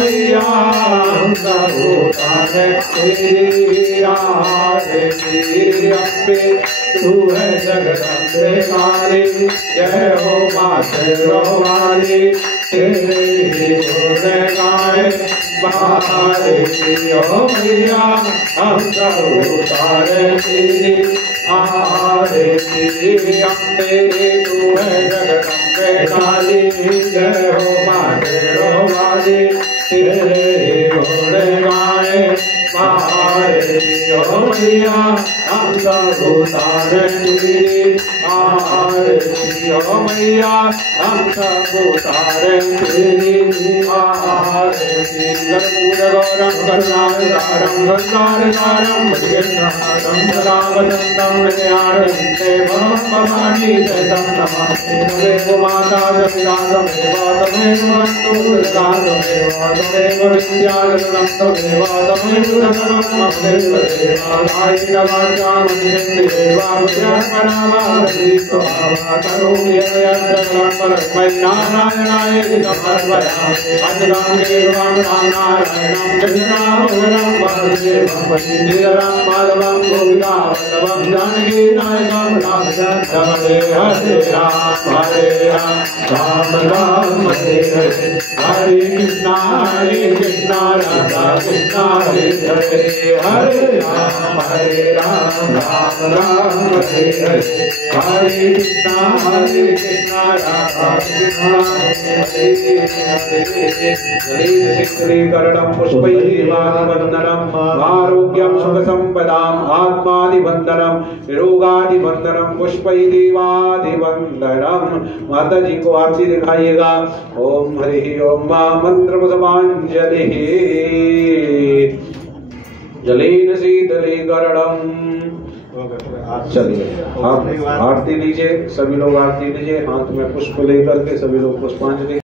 मैया हम सब उतारे तेरी आरती। अम्बे तू है जगदम्बे काली, जय हो माँ शेरोवाली, तेरे ही गुण गाए बाहर ओ मैया हम सब उतारे तेरी आरती। अम्बे तू है जगदम्बे काली, जय हो माँ शेरोवाली, तेरे गुण गाए बाहर ओ मैया हम सब उतारे तेरी आरती। ओ मैया हम सब उतारे तेरी आरती। कर्पूर गौरम करुणावतारम गंगाधरम भजनारं सदावसंतं हृदयारविन्दे भवानी जयं नमामि। तमेव माता पिता तमेव वस्तु दुर्गा तमेव विद्याधरणं तमेव सर्वं ममेव देवानाय नमः करोमि यत्परस्मै नारायणाय समर्पयामि। अजरामि नारायणं कृष्णावरं वासुदेवं श्रीराम माधवं गोविन्दं जानकी नायकं रामचन्द्रं हरे राम राम राम हरे हरे, हरे कृष्णा राधा कृष्णा हरे हरे, हरे राम राम राम हरे हरे, हरे कृष्णा राधा कृष्णा हरे हरे। श्रीकरणं पुष्पैर्वादिवन्दनम् आरोग्यं सुखसम्पदाम् आत्मादिवन्दनम् रोगादिवन्दनम् पुष्पैर्वादिवन्दनम्। माता जी को आरती दिखाइएगा। ओम हरि ओम मंत्र पुष्पांजलि। जलेन शीतले गरड़म। चलिए आप आरती लीजिए, सभी लोग आरती लीजिए, हाथ में पुष्प लेकर के सभी लोग पुष्पांजलि।